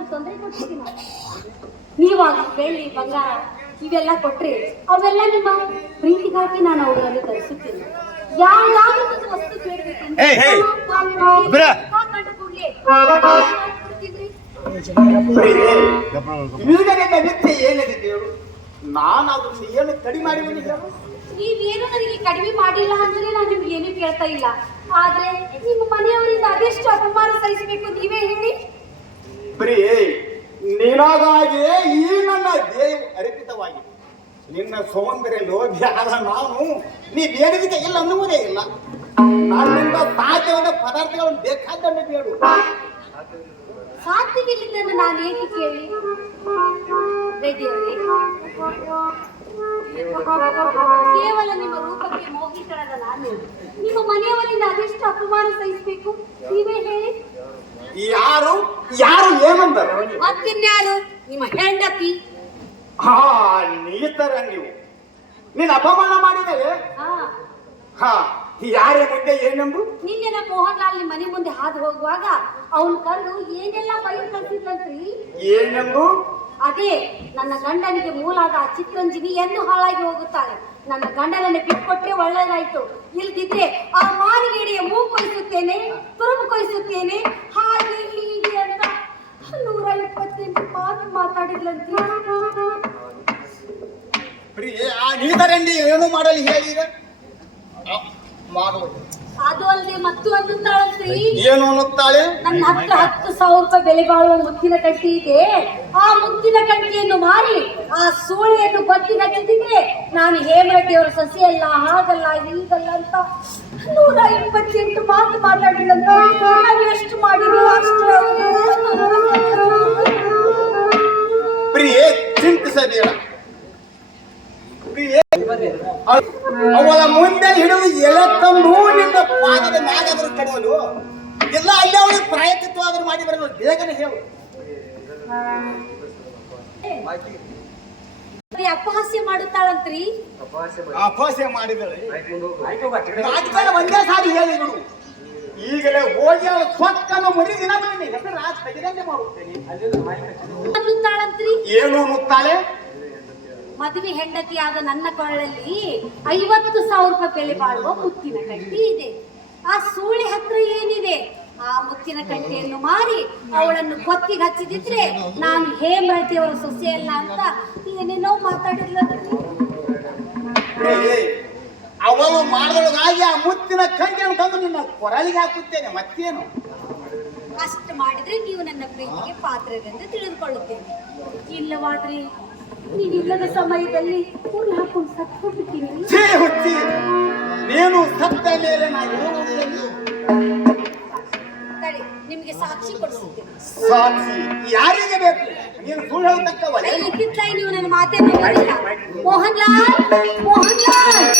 ಏನಾದ್ರೂ ತೊಂದರೆ ಕೊಡ್ತೀನಿ. ನೀವಾಗ ಬೆಳ್ಳಿ ಬಂಗಾರ ಇವೆಲ್ಲ ಕೊಟ್ರೆ ಅವೆಲ್ಲ ನಿಮ್ಮ ಪ್ರೀತಿಗಾಗಿ ನಾನು ಅವುಗಳನ್ನು ತರಿಸುತ್ತೇನೆ. ಯಾವ್ದಾದ್ರು ಒಂದು ವಸ್ತು ಬೇಡಬೇಕಂದ್ರೆ ನಾನು ಅದನ್ನು ಏನು ಕಡಿಮೆ ಮಾಡಿ ನೀವೇನು ನನಗೆ ಕಡಿಮೆ ಮಾಡಿಲ್ಲ ಅಂದ್ರೆ ನಾನು ನಿಮ್ಗೆ ಏನು ಕೇಳ್ತಾ ಇಲ್ಲ. ಆದ್ರೆ ನಿಮ್ಮ ಮನೆಯವರಿಂದ ಅದೆಷ್ಟು ಅಪಮಾನ ಸಹಿಸಬೇಕು ನೀವೇ ಹೇಳಿ. ಪ್ರೀ, ನಿನಗಾಗಿ ಈ ನನ್ನ ದೇಹ ಅರ್ಪಿತವಾಗಿದೆ. ನಿನ್ನ ಸೌಂದರ್ಯ ಲೋಭಿ ಆದ ನಾನು ನೀ ಬೇಡದಿದ್ದ ಇಲ್ಲ ಅನ್ನುವುದೇ ಇಲ್ಲ. ನನ್ನಿಂದ ಸಾಧ್ಯವಾದ ಪದಾರ್ಥಗಳನ್ನು ಬೇಕಾದ್ದನ್ನು ಬೇಡು. ಸಾಧ್ಯವಿಲ್ಲದನ್ನು ನಾನು ಏಕೆ ಕೇಳಿ ರೆಡ್ಡಿಯವರೇ? ಕೇವಲ ನಿಮ್ಮ ರೂಪಕ್ಕೆ ಮೋಹಿತರಾದ ನಾನು ನಿಮ್ಮ ಮನೆಯವರಿಂದ ಅದೆಷ್ಟು ಅಪಮಾನ ಸಹಿಸಬೇಕು ನೀವೇ ಹೇಳಿ. ಯಾರು ಯಾರು ಏನಂದರು? ಮತ್ತಿನ್ಯಾರು? ನಿಮ್ಮ ಹೆಂಡತಿ. ಹಾ, ನೀತರ ನೀವು ನೀನು ಅಪಮಾನ ಮಾಡಿದರೆ ಹಾ ಯಾರೇ ಮುಂದೆ ಏನೆಂದು? ನಿನ್ನೆ ನಮ್ಮ ಮೋಹನ್ ಲಾಲ್ ನಿಮ್ಮ ಮನೆ ಮುಂದೆ ಹಾದು ಹೋಗುವಾಗ ಅವನು ಕರೆದು ಏನೆಲ್ಲ ಬೈದು ಕಳ್ಸಿದ್ರಂತ್ರಿ. ಏನೆಂದು? ಅದೇ ನನ್ನ ಗಂಡನಿಗೆ ಮೂಲಾದ ಆ ಚಿತ್ರಂಜಿನಿ ಎಂದು ಹಾಳಾಗಿ ಹೋಗುತ್ತಾಳೆ. ನನ್ನ ಗಂಡನನ್ನು ಬಿಟ್ಕೊಟ್ರೆ ಒಳ್ಳೆಯದಾಯ್ತು, ಇಲ್ದಿದ್ರೆ ಆ ಮಾನಿಗೆಡೆಯ ಮೂಗು ಕೊಯ್ಸುತ್ತೇನೆ, ತುರುಬು ಕೊಯ್ಸುತ್ತೇನೆ, ಹಾಗೆ ಹೀಗೆ ಅಂತ 128 ಮಾತು ಮಾತಾಡಿದ್ಲಂತೆ. ನೀತರಂಡಿ ಏನು ಮಾಡಲಿ ಹೇಳಿದ ಮಾಡುವುದು. ಅದು ಅಲ್ಲದೆ ಮತ್ತು ಅನ್ನುತ್ತಾಳಂತ್ರಿ. ಏನು ಅನ್ನುತ್ತಾಳೆ? ನನ್ನ ಹತ್ರ 10,000 ರೂಪಾಯಿ ಬೆಲೆ ಬಾಳುವ ಮುತ್ತಿನ ಕಟ್ಟಿ ಇದೆ. ಆ ಮುತ್ತಿನ ಕಟ್ಟಿಯನ್ನು ಮಾರಿ ಆ ಸೂಳೆಯನ್ನು ಬತ್ತಿಗೆ ಹಚ್ಚಿದ್ರೆ ನಾನು ಹೇಮರೆಡ್ಡಿಯವರ ಸಸಿ ಅಲ್ಲ, ಹಾಗಲ್ಲ, ಹೀಗಲ್ಲ ಅಂತ 128 ಮಾತು ಮಾತಾಡಿದಂತ. ನಾವು ಎಷ್ಟು ಮಾಡಿದ್ವಿ ಅಷ್ಟು. ಪ್ರಿಯೆ, ಚಿಂತಿಸಬೇಡ. ಅವಳ ಮುಂದೆ ಹಿಡಿದು ಎಲೆ ತಂದು ನಿನ್ನ ಪಾದದ ಮ್ಯಾಗಾದ್ರೂ ಕಡುವಲು ಎಲ್ಲ ಅಲ್ಲಿ ಅವಳಿಗೆ ಪ್ರಾಯಕತ್ವ ಆದ್ರೂ ಮಾಡಿ ಬರಲು ಬೇಗನೆ ಹೇಳು. ಅಪಹಾಸ್ಯ ಮಾಡುತ್ತಾಳಂತ್ರಿ. ಅಪಹಾಸ್ಯ ಮಾಡಿದಳೆ ಒಂದೇ ಸಾರಿ ಹೇಳಿಗಳು. ಈಗಲೇ ಹೋಗಿ ಅವಳ ಸ್ವಕ್ಕನ್ನು ಮುರಿದಿನ ತೆಗೆದಂತೆ ಮಾಡುತ್ತೇನೆ ಅನ್ನುತ್ತಾಳಂತ್ರಿ. ಏನು ಅನ್ನುತ್ತಾಳೆ? ಮದುವೆ ಹೆಂಡತಿಯಾದ ನನ್ನ ಕೊಳ್ಳಲ್ಲಿ 50,000 ರೂಪಾಯಿ ಬೆಲೆ ಬಾಳುವ ಮುತ್ತಿನ ಕಟ್ಟಿ ಇದೆ. ಆ ಸೂಳೆ ಹತ್ರ ಏನಿದೆ? ಆ ಮುತ್ತಿನ ಕಟ್ಟಿಯನ್ನು ಮಾರಿ ಅವಳನ್ನು ಕೊತ್ತಿಗೆ ಹಚ್ಚಿದಿದ್ರೆ ನಾನು ಹೇಮರೆಡ್ಡಿಯವರ ಸೊಸೆಯಲ್ಲ ಅಂತ ಏನೇನೋ ಮಾತಾಡಿಲ್ಲ. ಅವಳು ಮಾಡಿದೊಳಗಾಗಿ ಆ ಮುತ್ತಿನ ಕಂಠಿಯನ್ನು ತಂದು ನಿನ್ನ ಕೊರಳಿಗೆ ಹಾಕುತ್ತೇನೆ, ಮತ್ತೇನು? ಅಷ್ಟು ಮಾಡಿದ್ರೆ ನೀವು ನನ್ನ ಪ್ರೀತಿಗೆ ಪಾತ್ರರೆಂದು ತಿಳಿದುಕೊಳ್ಳುತ್ತೇನೆ. ಇಲ್ಲವಾದ್ರೆ ನೀನಿಲ್ಲದ ಸಮಯದಲ್ಲಿ ಊರು ಹಾಕೊಂಡು ಸತ್ತು ಹೋಗ್ಬಿಡ್ತೀನಿ. ನೀನು ಸತ್ತ ಮೇಲೆ ನಿಮ್ಗೆ ಸಾಕ್ಷಿ ಕೊಡಿಸುತ್ತೇನೆ. ಸಾಕ್ಷಿ ಯಾರಿಗೆ ಬೇಕು? ನೀನು ಸುಳ್ಳು ಹೇಳ್ತಕ್ಕವಲ್ಲ. ಇತ್ತಿತ್ತಾಗಿ ನೀವು ನನ್ನ ಮಾತನ್ನು ನೋಡಿಲ್ಲ. ಮೋಹನ್ ಲಾಲ್, ಮೋಹನ್ ಲಾಲ್.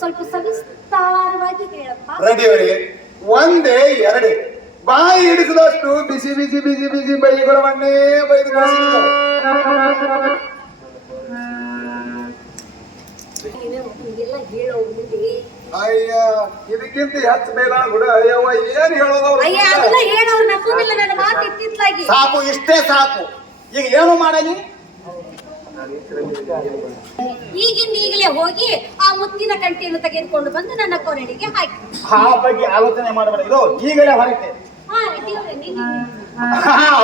ಸ್ವಲ್ಪ ಸವಿಸ್ತಾರವಾಗಿ ಹೇಳಪ್ಪ. ರೆಡ್ಡಿಯವರಿಗೆ ಒಂದೇ ಎರಡೇ ಬಾಯಿ ಹಿಡಿಸಿದಷ್ಟು ಬಿಸಿ ಬಿಸಿ ಬಿಸಿ ಬಿಸಿ ಬೈಗುಳವನ್ನೇ ಬೈದು ಕಳಿಸಿದ್ರು. ಅಯ್ಯ, ಇದಕ್ಕಿಂತ ಹೆಚ್ಚು ಬೇಡ ಬಿಡ. ಅಯ್ಯವ್ವ, ಏನ್ ಹೇಳೋದವ್ರು? ಸಾಕು, ಇಷ್ಟೇ ಸಾಕು. ಈಗ ಏನು ಮಾಡಲಿ? ಈಗಲೇ ಹೋಗಿ ಆ ಮುತ್ತಿನ ಕಂಠಿಯನ್ನು ತೆಗೆದುಕೊಂಡು ಬಂದು ನನ್ನ ಕೊರಳಿಗೆ ಹಾಕಿ. ಆ ಬಗ್ಗೆ ಆಲೋಚನೆ ಮಾಡಬೇಡ, ಇದು ಈಗಲೇ ಹೊರಟೆ.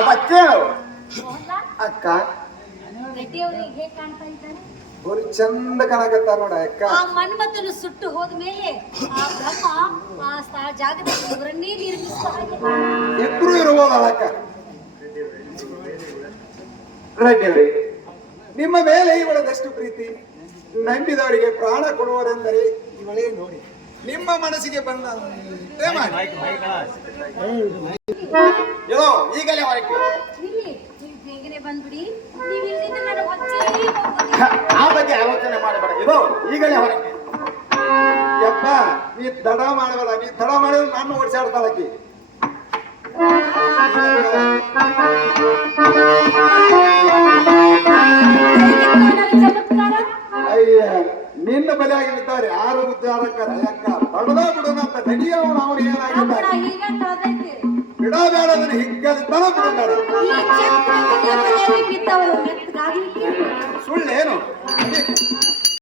ಮತ್ತೆ ಅಕ್ಕ ರೆಡ್ಡಿಯವರಿಗೆ ಹೇಗೆ ಕಾಣ್ತಾ ಇದ್ದಾರೆ? ಅವ್ರು ಚಂದ ಕಾಣಕತ್ತಾರ ನೋಡ ಅಕ್ಕ. ಆ ಮನ್ಮಥನು ಸುಟ್ಟು ಹೋದ್ಮೇಲೆ ಆ ಬ್ರಹ್ಮ ಆ ಜಾಗದಲ್ಲಿ ಇವರನ್ನೇ ನಿರ್ಮಿಸ್ತಾರೆ. ಇಬ್ರು ಇರ್ಬೋದಲ್ಲ ಅಕ್ಕ. ರೆಡ್ಡಿಯವರೇ, ನಿಮ್ಮ ಮೇಲೆ ಇವಳದಷ್ಟು ಪ್ರೀತಿ, ನಂಬಿದವರಿಗೆ ಪ್ರಾಣ ಕೊಡುವರೆಂದರೆ ಇವಳೇ ನೋಡಿ. ನಿಮ್ಮ ಮನಸ್ಸಿಗೆ ಬಂದ ಯೋ ಈಗಲೇ ಹೊರಗೆ ಇಲ್ಲಿ ನೀವು ಬೇಗನೆ ಬಂದ್ಬಿಡಿ. ನೀವು ಇಲ್ಲಿದ್ರೆ ನನಗೆ ಹೊಚ್ಚೇ ಹೋಗೋದಿಲ್ಲ. ಆ ಬಗ್ಗೆ ಆಲೋಚನೆ ಮಾಡಬೇಡ. ಇದು ಈಗಲೇ ಹೊರಗೆ. ಯಪ್ಪ, ನೀ ತಡ ಮಾಡಬೇಡ. ನೀ ತಡ ಮಾಡಿದ್ರೆ ನಾನು ಓಡಿಸಾಡ್ತಾಳಕಿ. ಚಮತ್ಕಾರ ಅಯ್ಯ, ನಿನ್ನ ಬಲಿಯಾಗಿ ನಿಂತವ್ರೆ ಯಾರು ಉದ್ಧಾರಕ್ಕರ ಅಯ್ಯಕ್ಕ ಬಡದ ಬಿಡೋಣ ಅಂತ ನಡಿಯವನು ಅವ್ರು ಏನಾಗಿದ್ದಾರೆ. ಹೀಗಂತ ಅದೈತೆ. ಬಿಡಬೇಡ, ಅದನ್ನ ಹಿಗ್ಗಲಿದ್ದಾನ ಬಿಡಬೇಡ. ಈ ಚಕ್ರಕ್ಕೆ ಬಲೆಯಲ್ಲಿ ಬಿದ್ದವರು ಮೆತ್ತಗಾಗ್ಲಿಕ್ಕೆ ಸುಳ್ಳೇನು?